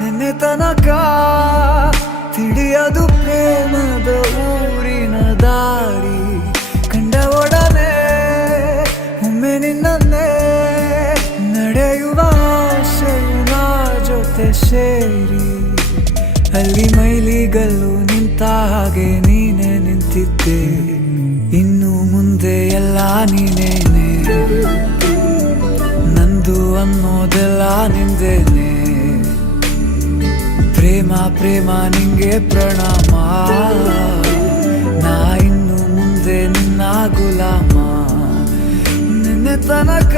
ನಿನ್ನೆ ತನಕ ತಿಳಿಯದು ಪ್ರೇಮದ ಊರಿನ ದಾರಿ. ಕಂಡ ಒಡನೆ ಒಮ್ಮೆ ನಿನ್ನೇ ನಡೆಯುವ ಆಸೆಯ ಜೊತೆ ಸೇರಿ, ಅಲ್ಲಿ ಮೈಲಿಗಲ್ಲು ನಿಂತ ಹಾಗೆ ನೀನೆ ನಿಂತಿದ್ದೆ. ಇನ್ನು ಮುಂದೆ ಎಲ್ಲ ನೀನೇನೆ, ನಂದು ಅನ್ನೋದೆಲ್ಲ ನಿಂದೇನೆ. ಪ್ರೇಮ ಪ್ರೇಮ ನಿಂಗೆ ಪ್ರಣಾಮ, ನಾ ಇನ್ನು ಮುಂದೆ ನಿನ್ನ ಗುಲಾಮ. ನಿನ್ನೆ ತನಕ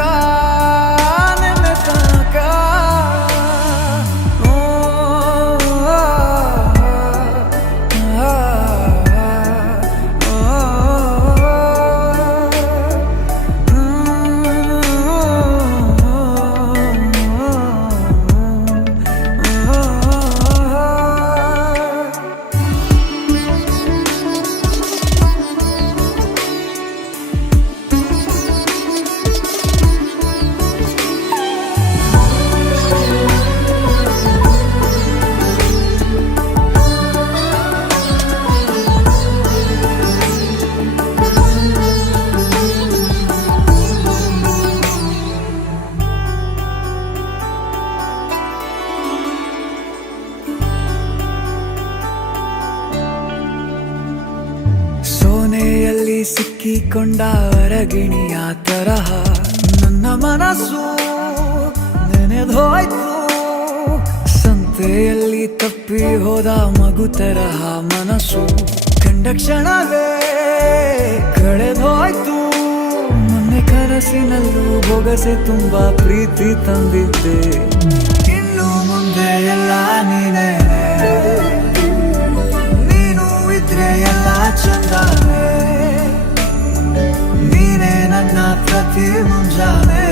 ಸೋನೆಯಲ್ಲಿ ಸಿಕ್ಕಿಕೊಂಡ ಅರಗಿಣಿಯ ತರಹ ನನ್ನ ಮನಸ್ಸು ನೆನೆದೋಯ್ತು. ಸಂತೆಯಲ್ಲಿ ತಪ್ಪಿ ಹೋದ ಮಗು ತರಹ ಮನಸ್ಸು ಕಂಡ ಕ್ಷಣವೇ ಕಳೆದೋಯ್ತು. ಮೊನ್ನೆ ಕನಸಿನಲ್ಲೂ ಬೊಗಸೆ ತುಂಬಾ ಪ್ರೀತಿ ತಂದಿದ್ದೆ. ಇನ್ನು ಮುಂದೆ ಎಲ್ಲ ನೀನೇ, ನೀನು ಇದ್ರೆ ಎಲ್ಲ ಚಂದಾನೆ. ನೀನೇ ನನ್ನ ಪ್ರತಿ ಮುಂಜಾನೆ.